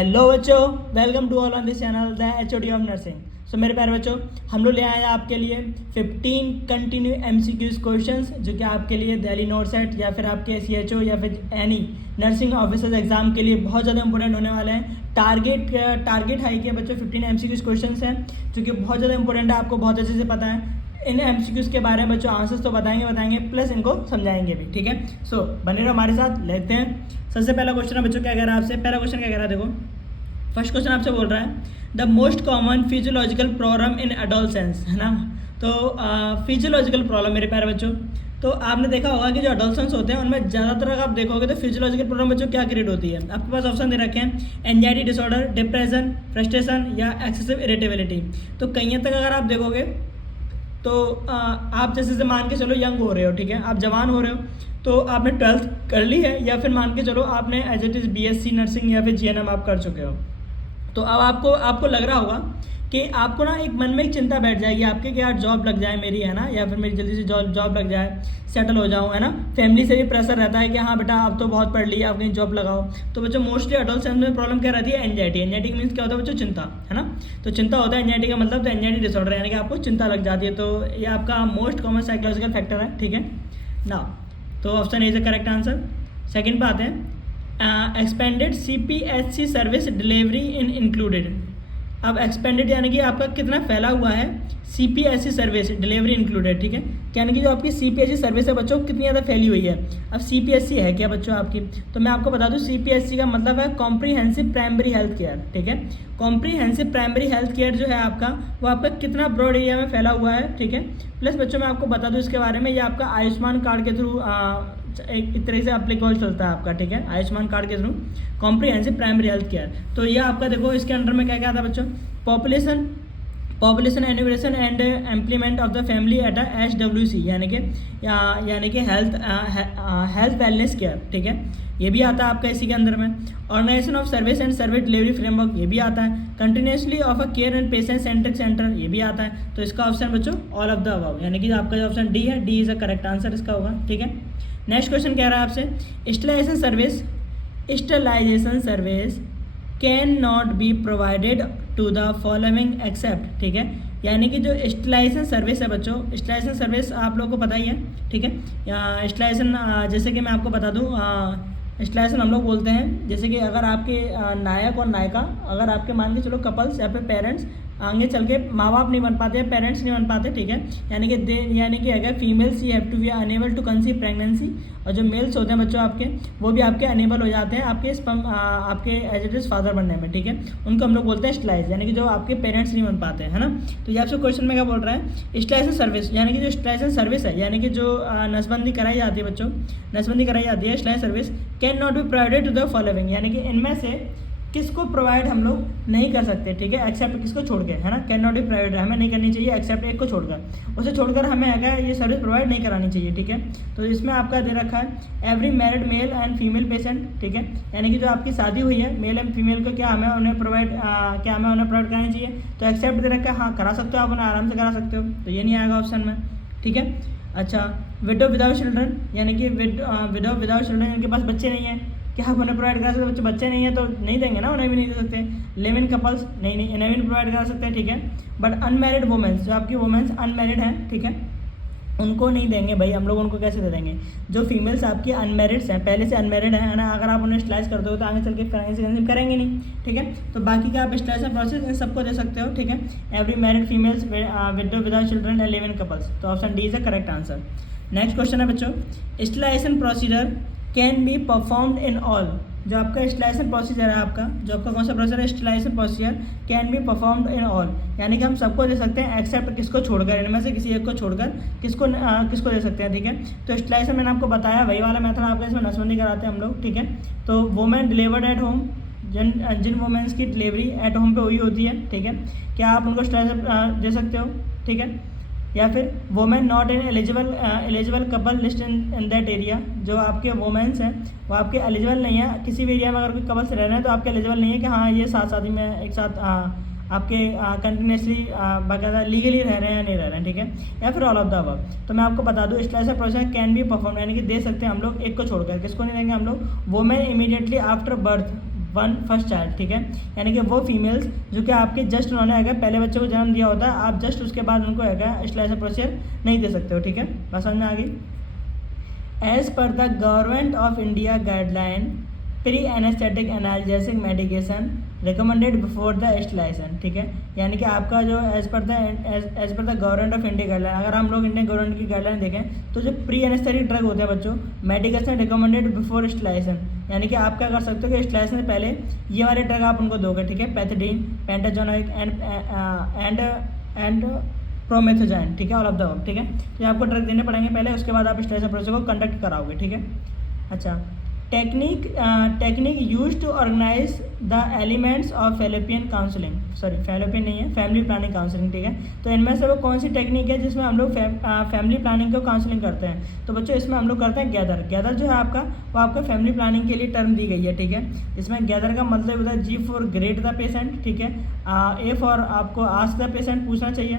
Hello बच्चों, welcome to all on this channel the HOD of nursing. So मेरे प्यारे बच्चों, हम लोग ले आए हैं आपके लिए 15 कंटिन्यू MCQs क्वेश्चंस जो कि आपके लिए दिल्ली नोरसेट या फिर आपके CHO या फिर एनी नर्सिंग ऑफिसर्स एग्जाम के लिए बहुत ज़्यादा इंपॉर्टेंट होने वाले हैं। टारगेट हाई के बच्चों 15 MCQs क्वेश्चंस हैं जो कि बहुत ज़्यादा इंपॉर्टेंट है, आपको बहुत अच्छे से पता है। इन MCQs के बारे में बच्चों आंसर्स तो बताएंगे प्लस इनको समझाएंगे भी, ठीक है। सो बने रहो हमारे साथ, लेते हैं। सबसे पहला क्वेश्चन है बच्चों, क्या कह रहा है आपसे? पहला क्वेश्चन क्या कह रहा है, देखो फर्स्ट क्वेश्चन आपसे बोल रहा है the most common physiological problem in adolescence, है ना। तो फिजियोलॉजिकल प्रॉब्लम मेरे प्यारे बच्चों, तो आपने देखा होगा कि जो एडोलसेंस होते हैं उनमें ज़्यादातर अगर आप देखोगे तो फिजियोलॉजिकल प्रॉब्लम बच्चों क्या क्रिएट होती है। आपके पास ऑप्शन दे रखे हैं एंजाइटी डिसऑर्डर, डिप्रेशन, फ्रस्ट्रेशन या एक्सेसिव इरिटेबिलिटी। तो कहीं तक अगर आप देखोगे तो आप जैसे मान के चलो यंग हो रहे हो, ठीक है, आप जवान हो रहे हो, तो आपने 12th कर ली है या फिर मान के चलो आपने as it is BSc nursing या फिर GNM आप कर चुके हो। तो अब आपको लग रहा होगा कि आपको ना एक मन में एक चिंता बैठ जाएगी आपके कि यार जॉब लग जाए मेरी, है ना, या फिर मेरी जल्दी से जॉब लग जाए, सेटल हो जाऊँ, है ना। फैमिली से भी प्रेशर रहता है कि हाँ बेटा आप तो बहुत पढ़ लिया, आप कहीं जॉब लगाओ। तो बच्चों मोस्टली एडोलसेंस में प्रॉब्लम क्या रहती है? एंजाइटी मीन्स क्या होता है बच्चों? चिंता, है ना। तो चिंता होता है एंजाइटी का मतलब, तो एंजाइटी डिसऑर्डर यानी कि आपको चिंता लग जाती है। तो ये आपका मोस्ट कॉमन साइकोलॉजिकल फैक्टर है, ठीक है ना। तो option is the correct answer. Second बात है एक्सपेंडेड CPSC सर्विस डिलीवरी इन इंक्लूडेड। अब एक्सपेंडेड यानी कि आपका कितना फैला हुआ है CPSC सर्विस डिलीवरी इंक्लूडेड, ठीक है, यानी कि जो आपकी CPSC सर्विस है बच्चों कितनी ज़्यादा फैली हुई है। अब CPSC है क्या बच्चों आपकी? तो मैं आपको बता दूं CPSC का मतलब है कॉम्प्रीहेंसिव प्राइमरी हेल्थ केयर, ठीक है। कॉम्प्रीहेंसिव प्राइमरी हेल्थ केयर जो है आपका, वो आपका कितना ब्रॉड एरिया में फैला हुआ है, ठीक है। प्लस बच्चों मैं आपको बता दूं इसके बारे में, ये आपका आयुष्मान कार्ड के थ्रू एक तरह से एप्लीकेबल चलता है आपका, ठीक है, आयुष्मान कार्ड के through comprehensive primary health care. तो ये आपका देखो इसके अंडर में क्या क्या था बच्चों? Population enumeration and empanelment of the family at HWC यानी कि हेल्थ वेलनेस केयर, ठीक है, ये भी आता है आपका इसी के अंदर में। Organisation of service and service delivery framework, ये भी आता है। Continuously of a care and patient centric centre, ये भी आता है। तो इसका ऑप्शन बच्चों ऑल ऑफ द अबव, यानी कि आपका जो ऑप्शन डी है, D is a correct answer इसका होगा, ठीक है। नेक्स्ट क्वेश्चन कह रहा है आपसे sterilisation service can not be provided to the following except, ठीक है, यानी कि जो स्टरलाइजेशन सर्विस है बच्चों, स्टरलाइजेशन सर्विस आप लोगों को पता ही है, ठीक है। स्टरलाइजेशन जैसे कि मैं आपको बता दूं, स्टरलाइजेशन हम लोग बोलते हैं जैसे कि अगर आपके नायक और नायिका, अगर आपके मान के चलो कपल्स या फिर पेरेंट्स आगे चल के माँ बाप नहीं बन पाते, पेरेंट्स नहीं बन पाते, ठीक है, यानी कि अगर females you have to be unable to conceive pregnancy, और जो मेल्स होते हैं बच्चों आपके, वो भी आपके अनेबल हो जाते हैं आपके एज इट इज फादर बनने में, ठीक है, उनको हम लोग बोलते हैं स्टरलाइज, यानी कि जो आपके पेरेंट्स नहीं बन पाते हैं, है ना। तो ये आपसे क्वेश्चन में क्या बोल रहा है? स्टरलाइजेशन सर्विस, यानी कि जो स्टरलाइजेशन सर्विस है, यानी कि जो नसबंदी कराई जाती है बच्चों, नसबंदी कराई जाती है, sterilisation service can not be provided to the following, यानी कि इनमें से किसको प्रोवाइड हम लोग नहीं कर सकते, ठीक है, एक्सेप्ट किसको छोड़ के, है ना, कैन नॉट बी प्रोवाइडेड हमें नहीं करनी चाहिए, एक्सेप्ट एक को छोड़कर, उसे छोड़कर हमें अगर ये सर्विस प्रोवाइड नहीं करानी चाहिए, ठीक है। तो इसमें आपका दे रखा है every married male and female patient, ठीक है, यानी कि जो आपकी शादी हुई है मेल एंड फीमेल को क्या हमें उन्हें प्रोवाइड करानी चाहिए। तो एक्सेप्ट दे रखा है, हाँ करा सकते हो, आप उन्हें आराम से करा सकते हो, तो ये नहीं आएगा ऑप्शन में, ठीक है। अच्छा, विडो विदाउट चिल्ड्रन, यानी कि विडो विदाउट चिल्ड्रन, इनके पास बच्चे नहीं हैं, क्या आप उन्हें प्रोवाइड करा सकते? बच्चे नहीं है तो नहीं देंगे ना, उन्हें भी नहीं दे सकते। लिव इन कपल्स, नहीं इन्हें भी प्रोवाइड करा सकते हैं, ठीक है। बट अनमैरिड वुमेन्स, जो आपकी वुमेन्स अनमैरिड हैं, ठीक है, उनको नहीं देंगे भाई, हम लोग उनको कैसे दे देंगे? जो फीमेल्स आपकी अनमैरिड्स हैं, पहले से अनमैरिड है ना, अगर आप उन्हें स्टरलाइज करते हो तो आगे चल के प्रेगनेंसी करेंगे नहीं, ठीक है। तो बाकी का आप स्टरलाइजेशन प्रोसेस इन सबको दे सकते हो, ठीक है। Every married females widow without children and live in couples, तो option D is the correct answer. Next question है बच्चों, sterilisation procedure can be performed in all, जो आपका स्टरलाइजेशन प्रोसीजर है आपका, जो आपका कौन सा प्रोसीजर है? Sterilisation procedure can be performed in all, यानी कि हम सबको दे सकते हैं एक्सेप्ट किसको छोड़कर, इनमें से किसी एक को छोड़कर किसको दे सकते हैं, ठीक है। तो स्टरलाइजेशन मैंने आपको बताया वही वाला मेथड आपका, इसमें नसबंदी कराते हैं हम लोग, ठीक है। तो वुमेन डिलीवर्ड एट होम, जिन वुमेन्स की डिलीवरी एट होम पे हुई होती है, ठीक है, क्या आप उनको स्टरलाइजेशन दे सकते हो, ठीक है। या फिर women not in eligible couple list in that area, जो आपके वोमेन्स हैं वो आपके एलिजिबल नहीं है, किसी भी एरिया में अगर कोई कपल्स रह रहे हैं तो आपके एलिजिबल नहीं है कि हाँ ये साथ शादी में एक साथ आपके कंटिन्यूसली बाकायदा लीगली रह रहे हैं या नहीं रह रहे हैं, ठीक है। या फिर ऑल ऑफ द अबव। तो मैं आपको बता दूँ sterilisation process can be perform, यानी कि दे सकते हैं हम लोग, एक को छोड़कर, किसको नहीं देंगे हम लोग? Women immediately after first child, ठीक है, यानी कि वो फीमेल्स जो कि आपके जस्ट उन्होंने अगर पहले बच्चे को जन्म दिया होता है, आप जस्ट उसके बाद उनको स्टरलाइजेशन प्रोसीजर नहीं दे सकते हो, ठीक है, बस समझ में आ गई। As per the government of India guideline pre anaesthetic analgesic medication recommended before the sterilisation, ठीक है, यानी कि आपका जो as per the government of India guideline, अगर हम लोग इंडियन गवर्नमेंट की गाइडलाइन देखें तो जो प्री एनेस्थेटिक ड्रग होते हैं बच्चों, मेडिकेशन रिकमेंडेड बिफोर स्टरलाइजेशन, यानी कि आप क्या कर सकते हो कि स्टरलाइजेशन से पहले ये वाले ड्रग आप उनको दोगे, ठीक है, पैथिडीन, पेंटाजोनिक एंड प्रोमेथोजाइन, ठीक है, ऑल ऑफ द अबव, ठीक है, तो आपको ड्रग देने पड़ेंगे पहले, उसके बाद आप स्टरलाइजेशन प्रोसेस को कंडक्ट कराओगे, ठीक है। अच्छा, technique use to organise the elements of Fallopian counselling, sorry Fallopian नहीं है, फैमिली प्लानिंग काउंसलिंग, ठीक है, तो इनमें से वो कौन सी टेक्निक है जिसमें हम लोग फैमिली प्लानिंग को काउंसलिंग करते हैं, तो बच्चों इसमें हम लोग करते हैं गैदर जो है आपका, वो आपका फैमिली प्लानिंग के लिए टर्म दी गई है, ठीक है, इसमें गैदर का मतलब होता है G for great the patient, ठीक है, A फॉर आपको आस्क द पेशेंट पूछना चाहिए,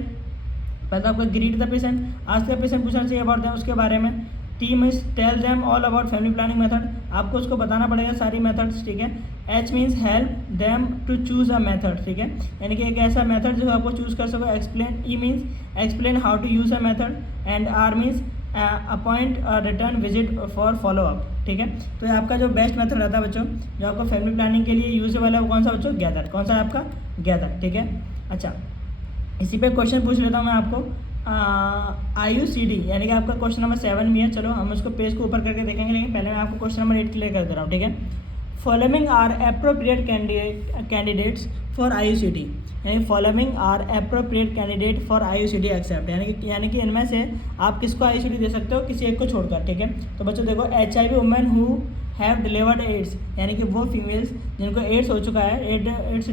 पहले आपको greet the patient, ask the patient पूछना चाहिए अबाउट उसके बारे में। T means tell them all about family planning method, आपको उसको बताना पड़ेगा सारी मेथड्स, ठीक है। H means help them to choose a method, ठीक है, यानी कि एक ऐसा मेथड जो आपको चूज़ कर सको। Explain, E means explain how to use a method, and R means appoint return visit for follow up, ठीक है। तो ये आपका जो बेस्ट मेथड रहता है बच्चों, जो आपको फैमिली प्लानिंग के लिए यूजेबल है, वो कौन सा बच्चों, गैदर, कौन सा है आपका, गैदर, ठीक है। अच्छा, इसी पे क्वेश्चन पूछ लेता हूँ मैं आपको, IUCD यानी कि आपका क्वेश्चन नंबर 7 में है, चलो हम उसको पेज को ऊपर करके देखेंगे, लेकिन पहले मैं आपको क्वेश्चन नंबर 8 क्लियर कर दे रहा हूँ, ठीक है। Following are appropriate candidates for IUCD, यानी following are appropriate candidate for IUCD except, यानी कि इनमें से आप किसको IUCD दे सकते हो, किसी एक को छोड़कर, ठीक है। तो बच्चों देखो, HIV women who have delivered AIDS, यानी कि वो फीमेल्स जिनको एड्स हो चुका है, एड्स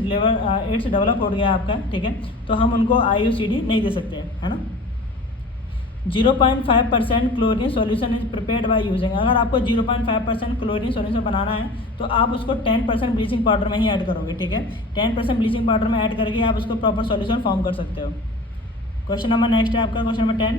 डेवलप हो गया आपका, ठीक है, तो हम उनको IUCD नहीं दे सकते, है ना। 0.5% chlorine solution is prepared by using, अगर आपको 0.5% क्लोरीन सॉल्यूशन बनाना है तो आप उसको 10% ब्लीचिंग पाउडर में ही ऐड करोगे, ठीक है, 10% ब्लीचिंग पाउडर में ऐड करके आप उसको प्रॉपर सॉल्यूशन फॉर्म कर सकते हो। क्वेश्चन नंबर नेक्स्ट है आपका, question number 10,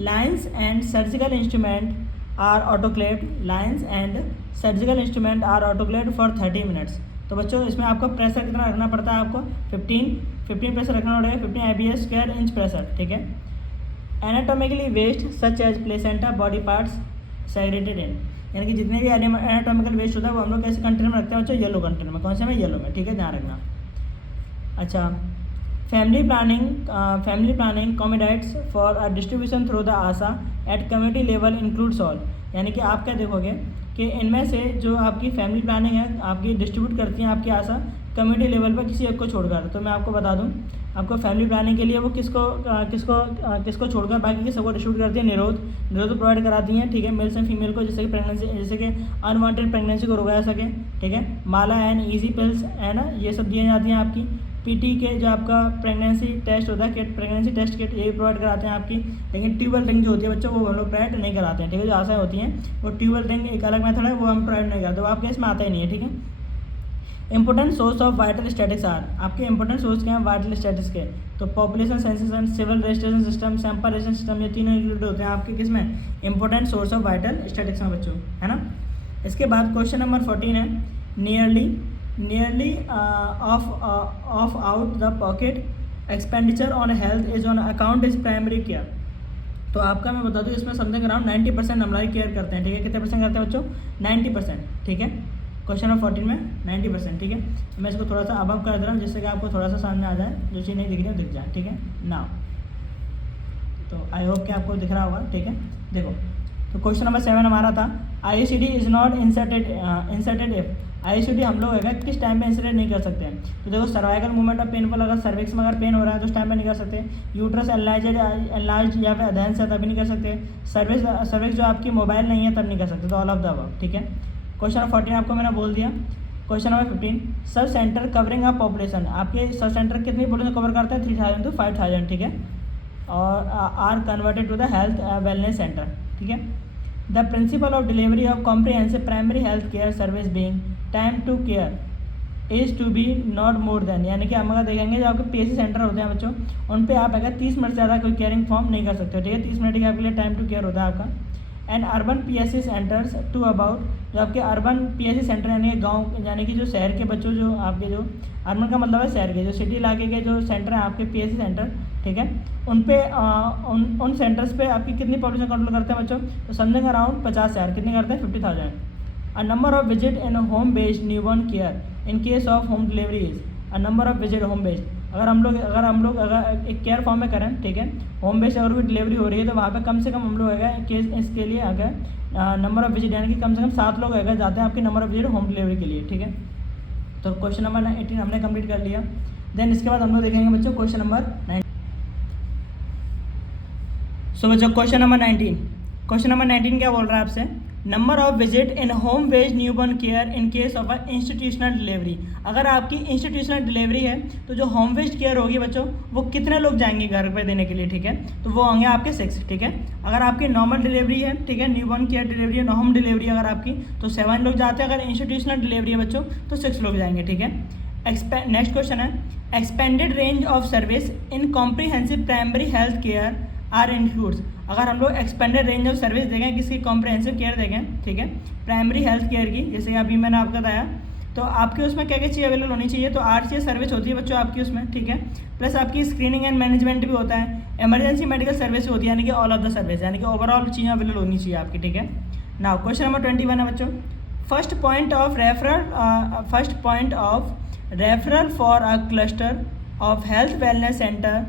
lines and surgical instrument are autoclaved, lines and surgical instrument are autoclaved for 30 minutes. तो बच्चों इसमें आपको प्रेशर कितना रखना पड़ता है, आपको 15 प्रेशर रखना पड़ेगा, 15 APS स्क्वायर इंच प्रेशर, ठीक है। Anatomically waste such as placenta body parts segregated in, यानी कि जितने भी एनाटॉमिकल वेस्ट होता है वो हम लोग कैसे कंटेनर में रखते हैं बच्चों, येलो कंटेनर में, कौन से में, येलो में, ठीक है, ध्यान रखना। अच्छा, family planning commodities for distribution through the ASHA at community level includes all, यानी कि आप क्या देखोगे कि इनमें से जो आपकी फैमिली प्लानिंग है आपकी डिस्ट्रीब्यूट करती हैं आपकी आशा कम्युनिटी लेवल पर किसी एक को छोड़कर। तो मैं आपको बता दूं, आपको फैमिली प्लानिंग के लिए वो किसको छोड़कर बाकी के सबको डिस्ट्रीब्यूट करती है, निरोध प्रोवाइड कराती हैं, ठीक है, मेल्स एंड फीमेल को, जैसे कि प्रेगनेंसी, जैसे कि अनवांटेड प्रेगनेंसी को रोका जा सके, ठीक है। माला एंड ईजी पिल्स है ना, ये सब दी जाती हैं आपकी। PT के जो आपका प्रेगनेंसी टेस्ट होता है किट, प्रेगनेंसी टेस्ट किट, ये भी प्रोवाइड कराते हैं आपकी। लेकिन ट्यूबल रिंग जो होती है बच्चों वो हम लोग प्रोवाइड नहीं कराते हैं, ठीक है, जो आशाएं होती हैं वो ट्यूबल रिंग एक अलग मेथड है, वो हम प्रोवाइड नहीं करते, वो आपके इसमें आता ही नहीं है, ठीक है। Important source of vital statics are, आपके इंपॉर्टेंट सोर्स क्या है वाइटल स्टैटिक्स के, तो population census, civil registration system, sample registration system, ये तीनों इंक्लूड होते हैं आपके किसमें, important source of vital statics में बच्चों, है ना। इसके बाद क्वेश्चन नंबर 14 है, nearly of out the pocket expenditure on health is on account is primary care. तो आपका मैं बता दूँ इसमें समथिंग अराउंड 90% हमारी केयर करते हैं, ठीक है, कितने परसेंट करते हैं बच्चों, 90%, ठीक है। क्वेश्चन नंबर 14 में 90%, ठीक है। मैं इसको थोड़ा सा अबव कर दे रहा हूँ जिससे कि आपको थोड़ा सा समझ में आ जाए, जो चीज़ नहीं दिख रही है दिख जाए, ठीक है ना। तो आई होप कि आपको दिख रहा होगा, ठीक है। देखो, तो क्वेश्चन नंबर 7 हमारा था, IUCD is not inserted if, IUCD हम लोग अगर किस टाइम पे इंसर्ट नहीं कर सकते हैं। तो देखो, सर्वाइकल मूवमेंट ऑफ पेनफुल, अगर सर्विक्स में अगर पेन हो रहा है तो उस टाइम पे नहीं कर सकते। यूट्रस एनलार्ज या फिर अध्ययन से तभी नहीं कर सकते। सर्विक्स जो आपकी मोबाइल नहीं है तब नहीं कर सकते। तो ऑल ऑफ द अबव, ठीक है। क्वेश्चन नंबर 14 आपको मैंने बोल दिया। Question number 15, sub centre covering a population, आपके सब सेंटर कितनी पॉपुलेशन कवर करते हैं, 3000 to 5000, ठीक है, और are converted to the health wellness centre, ठीक है। The principle of delivery of comprehensive primary health care service being time to care is to be not more than, यानी कि हम अगर देखेंगे जो आपके PHC सेंटर होते हैं बच्चों, उन पे आप अगर 30 मिनट से ज़्यादा कोई केयरिंग फॉर्म नहीं कर सकते हो, ठीक है। 30 मिनट के आपके लिए टाइम टू केयर होता है आपका। And urban PSC centres to about, जो आपके अर्बन PSC सेंटर यानी गांव यानी कि जो शहर के बच्चों, जो आपके जो अर्बन का मतलब है शहर के, जो सिटी इलाके के जो सेंटर हैं आपके PSC सेंटर, ठीक है, उन पे उन सेंटर्स पे आपकी कितनी पॉपुलेशन कंट्रोल करते हैं बच्चों? तो समथिंग अराउंड 50,000, कितनी करते हैं? 50,000। A number of visit in home based newborn care in case of home delivery is a number of visit home based. अगर हम लोग अगर एक केयर फॉर्म में करें, ठीक है, होम बेस्ड अगर कोई डिलीवरी हो रही है तो वहाँ पे कम से कम हम लोग केस इसके लिए अगर नंबर ऑफ विजिट यानी कि कम से कम 7 लोग अगर जाते हैं आपकी number of visit home delivery के लिए, ठीक है। तो क्वेश्चन नंबर 18 हमने कंप्लीट कर लिया। देन इसके बाद हम लोग देखेंगे बच्चों क्वेश्चन नंबर 9। सो बच्चों क्वेश्चन नंबर 19, क्वेश्चन नंबर 19 क्या बोल रहा है आपसे? Number of visit in home based newborn care in case of a institutional delivery. अगर आपकी इंस्टीट्यूशनल डिलीवरी है तो जो होम बेस्ड केयर होगी बच्चों वो कितने लोग जाएंगे घर पे देने के लिए, ठीक है, तो वो होंगे आपके 6, ठीक है। अगर आपकी नॉर्मल डिलीवरी है, ठीक है, न्यूबॉर्न केयर डिलीवरी है, होम डिलीवरी अगर आपकी तो 7 लोग जाते हैं। अगर इंस्टीट्यूशनल डिलीवरी है बच्चों तो 6 लोग जाएंगे, ठीक है। नेक्स्ट क्वेश्चन है expanded range of service in comprehensive primary health care are includes. अगर हम लोग एक्सपेंडेड रेंज ऑफ सर्विस देखें किसकी, कॉम्प्रिहेंसिव केयर देखें, ठीक है, प्राइमरी हेल्थ केयर की, जैसे अभी मैंने आपको बताया, तो आपके उसमें क्या क्या चीज़ अवेलेबल होनी चाहिए? तो 8 चीज़ सर्विस होती है बच्चों आपकी उसमें, ठीक है, प्लस आपकी स्क्रीनिंग एंड मैनेजमेंट भी होता है, इमरजेंसी मेडिकल सर्विस होती है, यानी कि ऑल ऑफ द सर्विस, यानी कि ओवरऑल चीज़ें अवेलेबल होनी चाहिए आपकी, ठीक है। नाउ क्वेश्चन नंबर 21 है बच्चों, first point of referral for a cluster of health wellness centre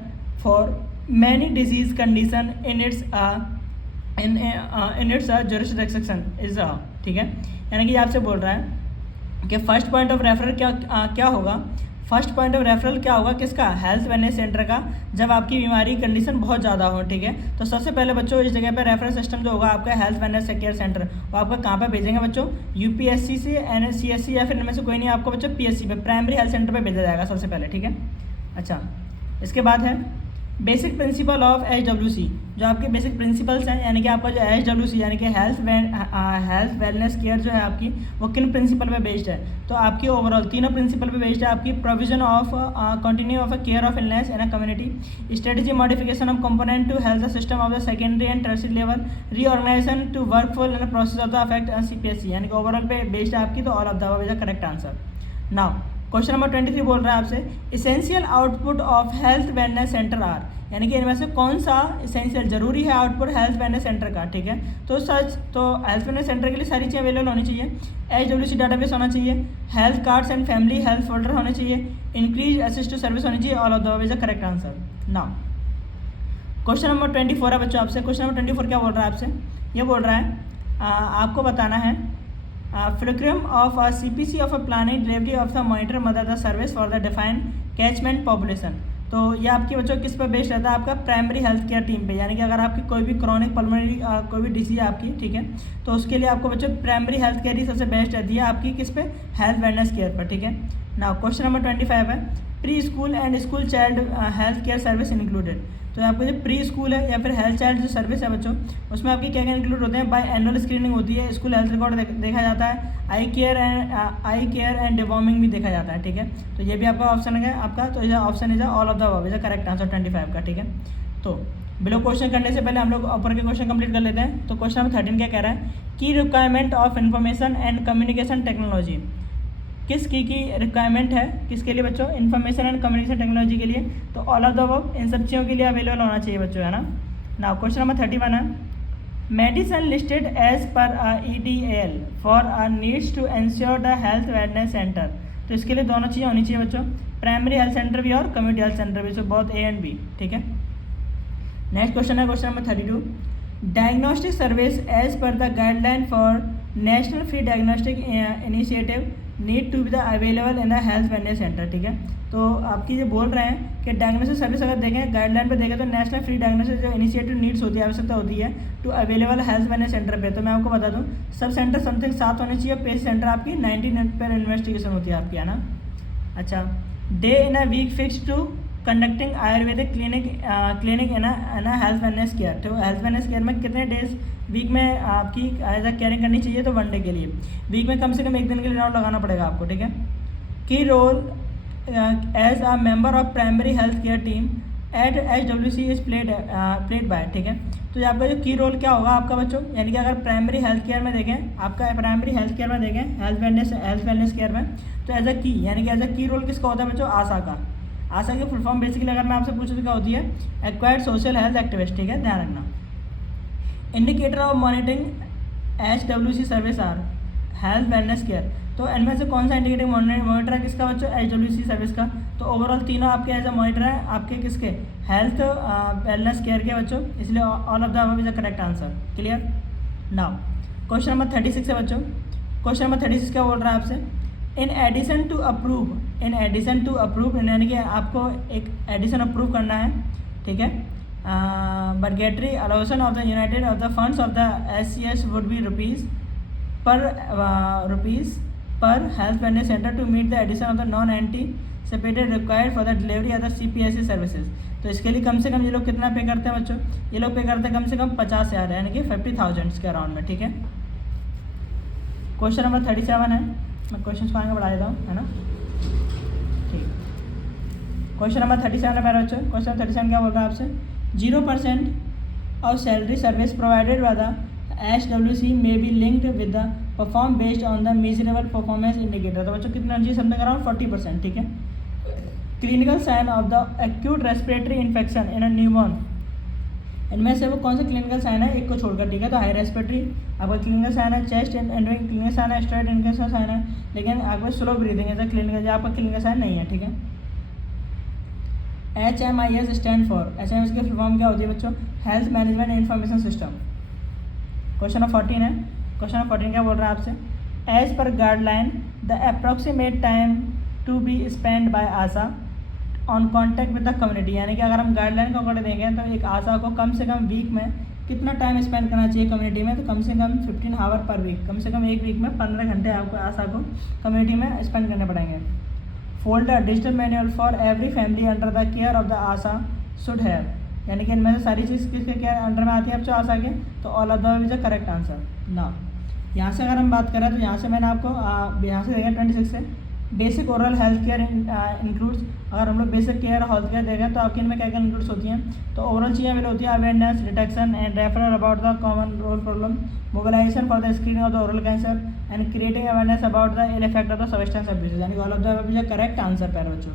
for many disease condition in its jurisdiction is a, ठीक है, यानी कि आपसे बोल रहा है कि फर्स्ट पॉइंट ऑफ रेफरल क्या होगा? फर्स्ट पॉइंट ऑफ रेफरल क्या होगा किसका? हेल्थ वेलनेस सेंटर का, जब आपकी बीमारी कंडीशन बहुत ज़्यादा हो, ठीक है। तो सबसे पहले बच्चों इस जगह पे रेफरल सिस्टम जो होगा आपका हेल्थ वेलनेस केयर सेंटर, वो आपका कहाँ पे भेजेंगे बच्चों? UPSC से, NSCSC या फिर इनमें से कोई नहीं, आपको बच्चों PSC पे, प्राइमरी हेल्थ सेंटर पे भेजा जाएगा सबसे पहले, ठीक है। अच्छा, इसके बाद है बेसिक प्रिंसिपल ऑफ HWC, जो आपके बेसिक प्रिंसिपल्स हैं, यानी कि आपका जो HWC यानी कि हेल्थ वेलनेस केयर जो है आपकी, वो किन प्रिंसिपल पे बेस्ड है? तो आपकी ओवरऑल तीनों प्रिंसिपल पे बेस्ड है आपकी। Provision of continue of a care of illness in a community, strategy modification of component to health system of the secondary and tertiary level, reorganisation to workful in process of the affect CPSC, यानी कि overall पे based है आपकी। तो all of the above is the correct answer. Now question number 23 बोल रहा है आपसे essential output of health wellness centre are, यानी कि इनमें से कौन सा इसेंशियल जरूरी है आउटपुट हेल्थ वेलनेस सेंटर का, ठीक है। तो हेल्थ वेलनेस सेंटर के लिए सारी चीज़ें अवेलेबल होनी चाहिए, HWC डाटाबेस होना चाहिए, health cards and family health folder होने चाहिए, इंक्रीज एक्सेस टू सर्विस होनी चाहिए। All of the is the correct answer. Now question number 24 है बच्चों आपसे। क्वेश्चन नंबर 24 क्या बोल रहा है आपसे? ये बोल रहा है आपको बताना है fulcrum of a CPC of a planning delivery of the monitor mother the service for the defined catchment population। तो ये आपकी बच्चों किस पर बेस्ड रहता है? आपका प्राइमरी हेल्थ केयर टीम पे, यानी कि अगर आपकी कोई भी क्रॉनिक पल्मोनरी कोई भी डिसीज है आपकी, ठीक है, तो उसके लिए आपको बच्चों प्राइमरी हेल्थ केयर ही सबसे बेस्ट रहती है आपकी किस पे? हेल्थ वेलनेस केयर पर, ठीक है। नाउ क्वेश्चन नंबर 25 है pre school and school child health care service included. तो आपको जो प्री स्कूल है या फिर हेल्थ चाइल्ड जो सर्विस है बच्चों, उसमें आपकी क्या क्या इंक्लूड होते हैं? बाय एनुअल स्क्रीनिंग होती है, स्कूल हेल्थ रिकॉर्ड देखा जाता है, आई केयर एंड डिवॉर्मिंग भी देखा जाता है, ठीक है। तो ये भी आपका ऑप्शन है आपका, तो यह option is all of the above is the correct answer 25 का, ठीक है। तो बिलो क्वेश्चन करने से पहले हम लोग ऊपर के क्वेश्चन कंप्लीट कर लेते हैं। तो क्वेश्चन नंबर 13 क्या कह रहा है? की requirement of information and communication technology, किस की रिक्वायरमेंट है किसके लिए बच्चों? इन्फॉर्मेशन एंड कम्युनिकेशन टेक्नोलॉजी के लिए। तो all of the above in सब चीज़ों के लिए अवेलेबल होना चाहिए बच्चों, है ना। नाउ क्वेश्चन नंबर 31 है medicine listed as per EDAL for needs to ensure the health wellness centre. तो इसके लिए दोनों चीज़ें होनी चाहिए बच्चों, प्राइमरी हेल्थ सेंटर भी और कम्युनिटी हेल्थ सेंटर भी, so both A and B, ठीक है। नेक्स्ट क्वेश्चन है question number 32 diagnostic service as per the guideline for national free diagnostic initiative need to be the available in the health wellness centre, ठीक है। तो आपकी जो बोल रहे हैं कि डायग्नोस्टिक सर्विस अगर देखें गाइडलाइन पे देखें तो नेशनल फ्री डायग्नोस्टिक जो इनिशिएटिव नीड्स होती है, आवश्यकता होती है to available health wellness centre पे। तो मैं आपको बता दूं सब सेंटर समथिंग 7 होने चाहिए, पेस सेंटर आपकी 19 पर इन्वेस्टिगेशन होती है आपकी, है ना। अच्छा, day in a week fix to conducting Ayurvedic clinic in health wellness care. तो हेल्थ वेलनेस केयर में कितने डेज वीक में आपकी एज अ केयरिंग करनी चाहिए? तो 1 डे के लिए, वीक में कम से कम 1 दिन के लिए राउंड लगाना पड़ेगा आपको, ठीक है। Key role as a member of primary health care team HWC is played by, ठीक है। तो ये आपका जो की रोल क्या होगा आपका बच्चों, यानी कि अगर प्राइमरी हेल्थ केयर में देखें, आपका प्राइमरी हेल्थ केयर में देखें, हेल्थ वेलनेस केयर में, तो एज अ की, यानी कि एज अ की रोल किसका होता है बच्चों, आशा का। आशा की फुल फॉर्म बेसिकली अगर मैं आपसे पूछूँ तो क्या होती है, एक्वायर्ड सोशल हेल्थ एक्टिविस्ट, ठीक है, ध्यान रखना। Indicator of monitoring HWC service are health wellness care, तो इनमें से कौन सा इंडिकेटिव मॉनिटर है किसका बच्चों, HWC सर्विस का। तो ओवरऑल तीनों आपके एज अ मॉनिटर है आपके किसके, हेल्थ वेलनेस केयर के बच्चों, इसलिए all of the above is the correct answer. Clear. Now question number 36 है बच्चों। क्वेश्चन नंबर 36 क्या बोल रहा है आपसे, इन एडिशन टू अप्रूव, यानी कि आपको एक एडिशन अप्रूव करना है, ठीक है। Budgetary allocation of the united of the funds of the SCS would be rupees per health wellness centre to meet the addition of the non anticipated required for the delivery of the CPSE services. तो इसके लिए कम से कम ये लोग कितना पे करते हैं बच्चों, ये लोग पे करते हैं कम से कम 50,000, यानी कि 50,000 के अराउंड में, ठीक है। क्वेश्चन नंबर 37 है, मैं क्वेश्चन को आगे बढ़ा देता हूँ, है ना, ठीक। क्वेश्चन नंबर 37 है मेरे बच्चों। क्वेश्चन 37 क्या बोल रहा है आपसे, 0% of salary service provided by the HWC may be linked with the perform based on the measurable performance indicator। तो बच्चों कितना चाहिए, समथिंग अराउंड 40%, ठीक है। Clinical sign of the acute respiratory infection in a newborn, इनमें से वो कौन सा क्लिनिकल साइन है, एक को छोड़कर, ठीक है। तो हाई रेस्पिरेटरी आपका क्लिनिकल साइन है, चेस्ट एंडरिंग क्लिनिकल साइन है, स्ट्रेट इनकेशन साइन है, लेकिन आपका स्लो ब्रीदिंग है, क्लिनिकल आपका क्लिनिकल साइन नहीं है, ठीक है। HMIS स्टैंड फॉर, HMIS की फुल फॉर्म क्या होती है बच्चों, health management information system. Question number 14 है। क्वेश्चन नंबर 14 क्या बोल रहा है आपसे, as per guideline the approximate time to be spend by ASHA on contact with the community, यानी कि अगर हम गाइडलाइन को अकॉर्डिंग देखें तो एक आशा को कम से कम वीक में कितना टाइम स्पेंड करना चाहिए कम्युनिटी में, तो कम से कम 15 आवर पर वीक, कम से कम एक वीक में 15 घंटे आपको आशा को कम्युनिटी में स्पेंड करने पड़ेंगे। Fold a digital manual for every family under the care of the Asha should have, यानी कि इनमें से सारी चीज़ किसके केयर अंडर में आती है बच्चों, आशा के। तो all of the is the correct answer. ना यहाँ से अगर हम बात करें तो यहाँ से मैंने आपको यहाँ से देखा 26 से basic oral health care includes, अगर हम लोग बेसिक केयर हेल्थ केयर देखें तो आपके इनमें क्या क्या इंक्लूड्स होती हैं, तो ओवरऑल चीज़ें अवेलेबल होती है, awareness, detection and referral about the common oral problem, mobilisation for the screening of the oral cancer and creating awareness about the ill effect of the substance abuse, यानी कि all of the is the correct answer पैर बच्चों।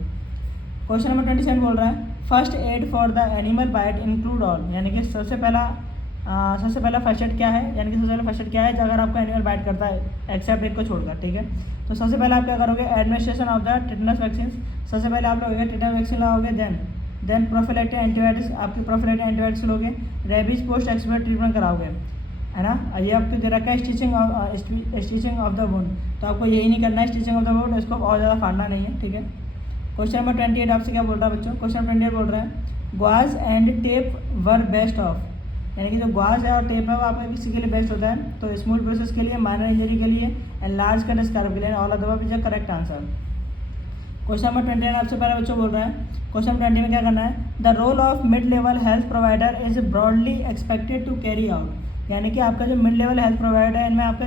Question number 27 बोल रहा है, first aid for the animal bite include all, यानी कि सबसे पहला फर्स्ट एड क्या है, यानी कि सबसे पहला फर्स्ट एड क्या है अगर आपका एनिमल बाइट करता है एक्सेप्ट एक को छोड़कर, ठीक है। तो सबसे पहले आप क्या करोगे, administration of the tetanus vaccine, सबसे पहले आप लोगे टिटेनस वैक्सीन लगाओगे, देन प्रोफिलैक्टिक एंटीबायोटिक्स, आपकी प्रोफिलैक्टिक एंटीबायोटिक्स लोगे, रेबीज पोस्ट एक्सपोजर ट्रीटमेंट कराओगे, है ना। ये आपको दे रखा है स्टिचिंग ऑफ द वुंड, तो आपको यही नहीं करना है स्टिचिंग ऑफ द वुंड, इसको और ज़्यादा फाड़ना नहीं है, ठीक है। क्वेश्चन नंबर 28 आपसे क्या बोल रहा है बच्चों, क्वेश्चन नंबर 28 बोल रहा है gauze and tape were best of, यानी कि जो ग्वाज है और टेप है वो आपका किसी के लिए बेस्ट होता है, तो स्मूथ प्रोसेस के लिए, माइनर इंजरी के लिए एंड लार्ज कट स्कार्फ के लिए, all of the above is the correct answer. Question number 29 आपसे पहले बच्चों बोल रहा है, क्वेश्चन नंबर 20 में क्या करना है, the role of mid level health provider is broadly expected to carry out, यानी कि आपका जो मिड लेवल हेल्थ प्रोवाइडर है इनमें आपका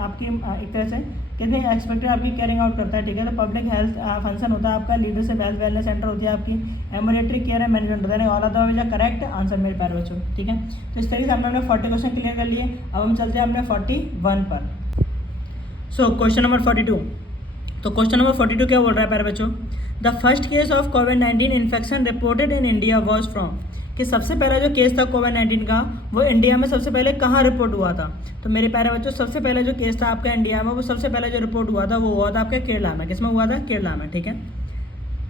आपकी एक तरह से कितनी एक्सपेक्टेड आपकी कैरिंग आउट करता है, ठीक है। तो पब्लिक हेल्थ फंक्शन होता है आपका, लीडरशिप हेल्थ वेलनेस सेंटर होती है आपकी, एम्बुलेटरी केयर एंड मैनेजमेंट होता है, all of the is correct answer मेरे प्यारे बच्चों, ठीक है। तो इस तरीके से हमने 40 क्वेश्चन क्लियर कर लिए। अब हम चलते हैं अपने 41 पर। सो क्वेश्चन नंबर 42, तो क्वेश्चन नंबर 42 क्या बोल रहा है प्यारे बच्चों, the first case of covid infection reported in India was from, कि सबसे पहला जो केस था कोविड-19 का वो इंडिया में सबसे पहले कहाँ रिपोर्ट हुआ था। तो मेरे प्यारे बच्चों सबसे पहले जो केस था आपका इंडिया में, वो सबसे पहले जो रिपोर्ट हुआ था वो हुआ था आपके केरला में। किस में हुआ था, केरला में, ठीक है।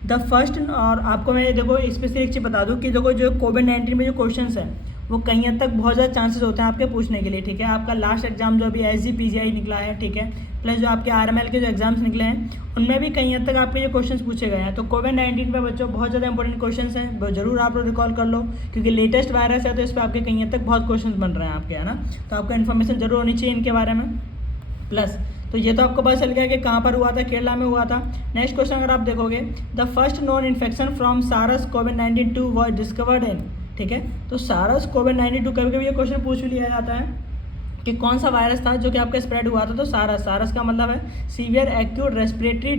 द फर्स्ट, और आपको मैं देखो स्पेशली एक चीज़ बता दूँ कि देखो जो कोविड-19 में जो क्वेश्चन है वो कहीं हद तक बहुत ज़्यादा चांसेस होते हैं आपके पूछने के लिए, ठीक है। आपका लास्ट एग्जाम जो अभी SGPGI निकला है, ठीक है, प्लस जो आपके RML के जो एग्जाम्स निकले हैं उनमें भी कहीं हद तक आपके जो क्वेश्चंस पूछे गए हैं। तो कोविड-19 पे बच्चों बहुत ज़्यादा इंपॉर्टेंट क्वेश्चंस हैं, वो जरूर आप लोग रिकॉल कर लो, क्योंकि लेटेस्ट वायरस है तो इस पर आपके कहीं हद तक बहुत क्वेश्चन बन रहे हैं आपके, है ना। तो आपको इन्फॉर्मेशन जरूर होनी चाहिए इनके बारे में। प्लस तो ये तो आपको पता चल गया कि कहाँ पर हुआ था, केरला में हुआ था। नेक्स्ट क्वेश्चन अगर आप देखोगे, the first non infection from सारस कोविड-19 वॉज डिस्कवर्ड इन, ठीक है। तो सारस कोविड-19 कभी कभी ये क्वेश्चन पूछ लिया जाता है, कि कौन सा वायरस था जो कि आपका स्प्रेड हुआ था, तो सारस का मतलब है severe acute respiratory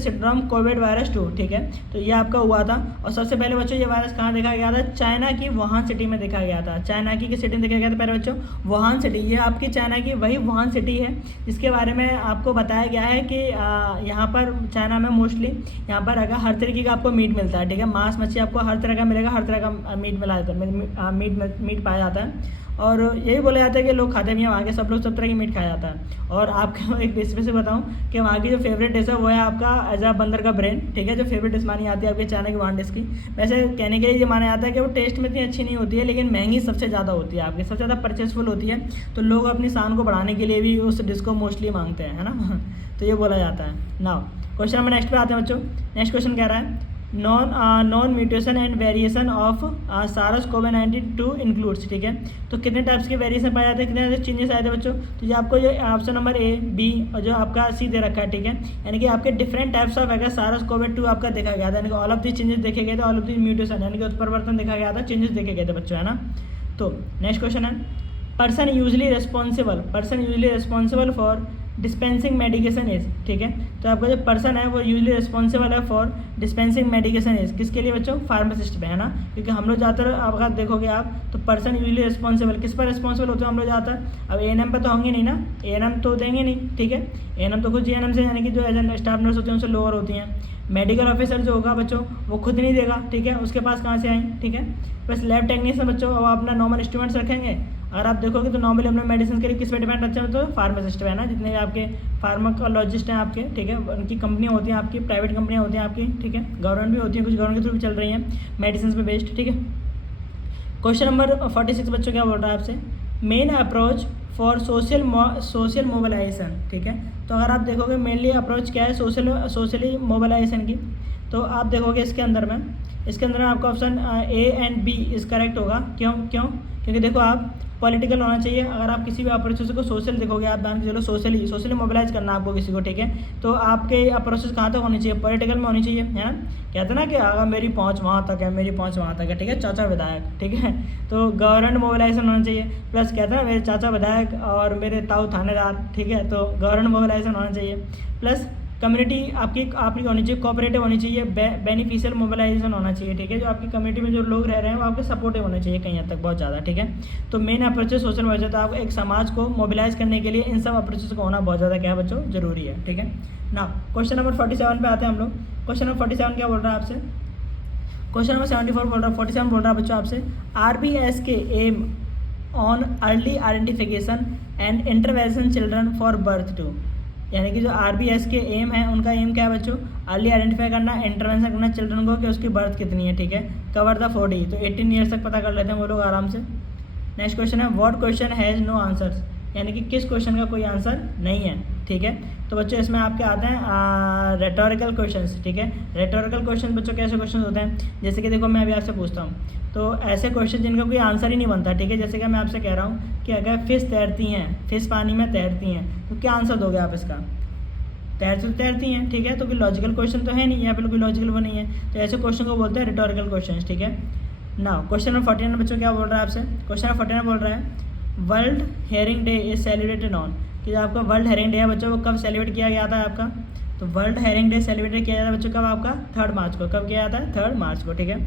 syndrome Covid virus 2, ठीक है। तो ये आपका हुआ था। और सबसे पहले बच्चों ये वायरस कहाँ देखा गया था, चाइना की वुहान सिटी में देखा गया था। चाइना की सिटी में देखा गया था पहले बच्चों, वुहान सिटी। ये आपकी चाइना की वही वुहान सिटी है जिसके बारे में आपको बताया गया है कि यहाँ पर चाइना में मोस्टली यहाँ पर अगर हर तरीके का आपको मीट मिलता है, ठीक है। मांस मच्छी आपको हर तरह का मिलेगा, हर तरह का मीट मिला जाता है, मीट पाया जाता है। और यही बोला जाता है कि लोग खाते भी हैं वहाँ के, सब लोग सब तरह की मीट खाया जाता है। और आपको एक रेसिपी से बताऊं कि वहाँ की जो फेवरेट डिश है वो है आपका एजा बंदर का ब्रेन, ठीक है, जो फेवरेट डिश मानी जाती है आपके चाइना की वहाँ डिश की। वैसे कहने के लिए ये माना जाता है कि वो टेस्ट में इतनी अच्छी नहीं होती है, लेकिन महंगी सबसे ज़्यादा होती है आपकी, सबसे ज़्यादा परचेसफुल होती है। तो लोग अपनी शान को बढ़ाने के लिए भी उस डिश को मोस्टली मांगते हैं, है ना। तो ये बोला जाता है। नाउ क्वेश्चन नंबर नेक्स्ट पे आते हैं बच्चों। नेक्स्ट क्वेश्चन कह रहा है non mutation and variation of SARS-CoV-2 includes, ठीक है। तो कितने टाइप्स के वेरिएशन पाए जाते हैं, कितने चेंजेस आए थे बच्चों। तो ये आपको जो ऑप्शन नंबर ए, बी और जो आपका सी दे रखा है, ठीक है। यानी कि आपके डिफरेंट टाइप्स ऑफ अगर SARS-CoV-2 आपका देखा गया था, यानी कि ऑल ऑफ दिस चेंजेस देखे गए थे, ऑल ऑफ दिस म्यूटेशन यानी कि उत्परिवर्तन देखा गया था, चेंजेस देखे गए थे बच्चों, है ना। तो नेक्स्ट क्वेश्चन है person usually responsible for dispensing medication is, ठीक है। तो आपका जो पर्सन है वो यूजली रिस्पॉन्सिबल है फॉर डिस्पेंसिंग मेडिकेशन इज, किसके लिए बच्चों, फार्मासिस्ट पे, है ना। क्योंकि हम लोग ज़्यादातर अगर देखोगे आप तो पर्सन यूजली रिस्पॉन्सिबल किस पर रिस्पॉन्सिबल होते हैं हम लोग ज़्यादातर। अब ANM पे तो होंगे नहीं ना, ANM तो देंगे नहीं, ठीक है। ANM तो कुछ GNM से यानी कि जो एज स्टाफ नर्स होती हैं उनसे लोअर होती हैं। मेडिकल ऑफिसर जो होगा बच्चों वो खुद नहीं देगा, ठीक है, उसके पास कहाँ से आएंगे, ठीक है। बस लैब टेक्नीशियन बच्चों अब अपना नॉर्मल इंस्ट्रूमेंट्स रखेंगे। अगर आप देखोगे तो नॉर्मली अपने मेडिसिन के लिए किस पे डिपेंड रहते हैं, तो फार्मासिस्ट पे, है ना। जितने भी आपके फार्माकोलॉजिस्ट हैं आपके, ठीक है, उनकी कंपनियाँ होती हैं आपकी, प्राइवेट कंपनियाँ होती हैं आपकी, ठीक है, गवर्नमेंट भी होती हैं, कुछ गवर्नमेंट के थ्रू भी चल रही हैं मेडिसिन पे बेस्ड, ठीक है। क्वेश्चन नंबर 46 बच्चों क्या बोल रहा है आपसे, main approach for social mobilisation, ठीक है। तो अगर आप देखोगे मेनली अप्रोच क्या है सोशली मोबिलाइजेशन की, तो आप देखोगे इसके अंदर में आपका ऑप्शन A एंड B इस करेक्ट होगा। क्यों क्योंकि देखो आप पॉलिटिकल होना चाहिए। अगर आप किसी भी अप्रोचेस को सोशल देखोगे, आप मान के चलो सोशली मोबिलाइज करना आपको किसी को, ठीक है, तो आपके अप्रोचेस कहाँ तक होनी चाहिए, पॉलिटिकल में होनी चाहिए, है ना। कहते हैं ना कि अगर मेरी पहुँच वहाँ तक है, ठीक है, चाचा विधायक, ठीक है, तो गवर्नमेंट मोबिलाइजेशन होना चाहिए। प्लस कहते हैं ना मेरे चाचा विधायक और मेरे ताऊ थानेदार, ठीक है, तो गवर्नमेंट मोबिलाइजेशन होना चाहिए। प्लस कम्युनिटी आपकी होनी चाहिए, कोऑपरेटिव होनी चाहिए, बेनिफिशियल मोबिलाइजेशन होना चाहिए, ठीक है। जो आपकी कम्युनिटी में जो लोग रह रहे हैं वो आपके सपोर्टिव होने चाहिए कहीं हद तक, बहुत ज़्यादा, ठीक है। तो मेन अप्रोचेस सोशल मोबिलाइजेशन, तो आप एक समाज को मोबिलाइज करने के लिए इन सब अप्रोचेस का होना बहुत ज़्यादा क्या है बच्चों, जरूरी है, ठीक है ना। क्वेश्चन नंबर 47 पे आते हैं हम लोग। क्वेश्चन नंबर 47 क्या बोल रहा है आपसे, क्वेश्चन नंबर 74 बोल रहा है, 47 बोल रहा है बच्चों आपसे, RBS के aim on early identification and intervention children for birth to, यानी कि जो RBS के एम है उनका एम क्या है बच्चों, अर्ली आइडेंटिफाई करना, इंटरवेंशन करना चिल्ड्रन को कि उसकी बर्थ कितनी है, ठीक है। कवर द 40, तो 18 ईयर्स तक पता कर लेते हैं वो लोग आराम से। नेक्स्ट क्वेश्चन है what question has no answers, यानी कि किस क्वेश्चन का कोई आंसर नहीं है, ठीक है। तो बच्चों इसमें आपके आते हैं रेटोरिकल क्वेश्चंस, ठीक है। रेटोरिकल क्वेश्चन बच्चों कैसे क्वेश्चन होते हैं, जैसे कि देखो मैं अभी आपसे पूछता हूँ, तो ऐसे क्वेश्चन जिनका कोई आंसर ही नहीं बनता, ठीक है। जैसे कि मैं आपसे कह रहा हूँ कि अगर फिश तैरती हैं, फिश पानी में तैरती हैं, तो क्या आंसर दोगे आप इसका, तैरती हैं, ठीक है। तो कोई लॉजिकल क्वेश्चन तो है नहीं, यहाँ पर कोई लॉजिकल वो नहीं है, तो ऐसे क्वेश्चन को बोलते हैं रिटोरिकल क्वेश्चन, ठीक है। नाउ क्वेश्चन नंबर 49 बच्चों क्या बोल रहा है आपसे, क्वेश्चन नंबर 49 बोल रहा है world hearing day is celebrated on, कि जो आपका वर्ल्ड हेयरिंग डे है बच्चों वो कब सेलिब्रेट किया गया था आपका, तो वर्ल्ड हेयरिंग डे सेलिब्रेट किया जाता है बच्चों कब, आपका 3 मार्च को, कब किया जाता है 3 मार्च को, ठीक है।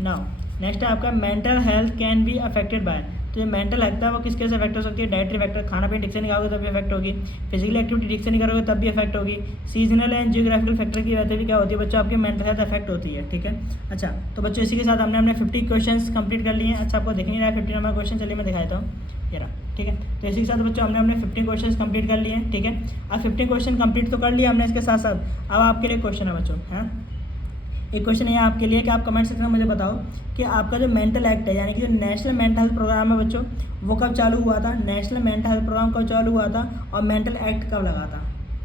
नाउ नेक्स्ट है आपका mental health can be affected by, तो जो मेंटल हेल्थ है वो किसके से अफेक्ट हो सकती है, डाइटरी फैक्टर, खाना पीना ठीक से नहीं खाओगे तब भी अफेक्ट होगी, फिजिकल एक्टिविटी ठीक से नहीं करोगे तब भी अफेक्ट होगी, सीजनल एंड जियोग्राफिकल फैक्टर की वजह से भी क्या होती है बच्चों, आपकी मेंटल हेल्थ अफेक्ट होती है, ठीक है। अच्छा तो बच्चों इसी के साथ हमने 50 क्वेश्चन कंप्लीट कर लिए हैं। अच्छा आपको दिख नहीं रहा है 50 नंबर क्वेश्चन, चलिए मैं दिखाता हूँ, ये रहा, ठीक है। तो इसी के साथ बच्चों हमने 50 क्वेश्चन कंप्लीट कर लिए हैं, ठीक है। अब 50 क्वेश्चन कंप्लीट तो कर लिया हमने, इसके साथ साथ अब आपके लिए क्वेश्चन है बच्चों, है एक क्वेश्चन है आपके लिए कि आप कमेंट सेक्शन में मुझे बताओ कि आपका जो मेंटल एक्ट है, यानी कि जो नेशनल मेंटल हेल्थ प्रोग्राम है बच्चों वो कब चालू हुआ था, नेशनल मेंटल हेल्थ प्रोग्राम कब चालू हुआ था और मेंटल एक्ट कब लगा था,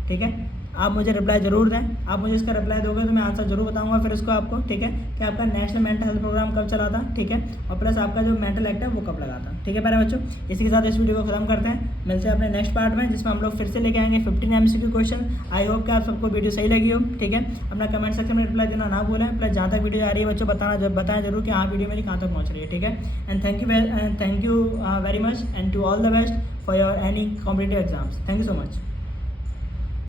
ठीक है। आप मुझे रिप्लाई जरूर दें। आप मुझे इसका रिप्लाई दोगे तो मैं आंसर जरूर बताऊंगा फिर इसको आपको, ठीक है, कि आपका नेशनल मेंटल हेल्थ प्रोग्राम कब चला था, ठीक है, और प्लस आपका जो मेंटल एक्ट है वो कब लगा था, ठीक है प्यारे बच्चों। इसी के साथ इस वीडियो को खत्म करते हैं, मिलते हैं अपने नेक्स्ट पार्ट में जिसमें हम लोग फिर से लेके आएंगे 15 MCQ क्वेश्चन। आई होप कि आप सबको वीडियो सही लगी हो, ठीक है। अपना कमेंट सेक्शन में रिप्लाई देना ना भूलें, प्लस जहाँ तक वीडियो आ रही है बच्चों बताएं जरूर कि हाँ वीडियो मेरी कहाँ तक पहुँच रही है, ठीक है। And thank you very much and to all the best for your any competitive exams. Thank you so much.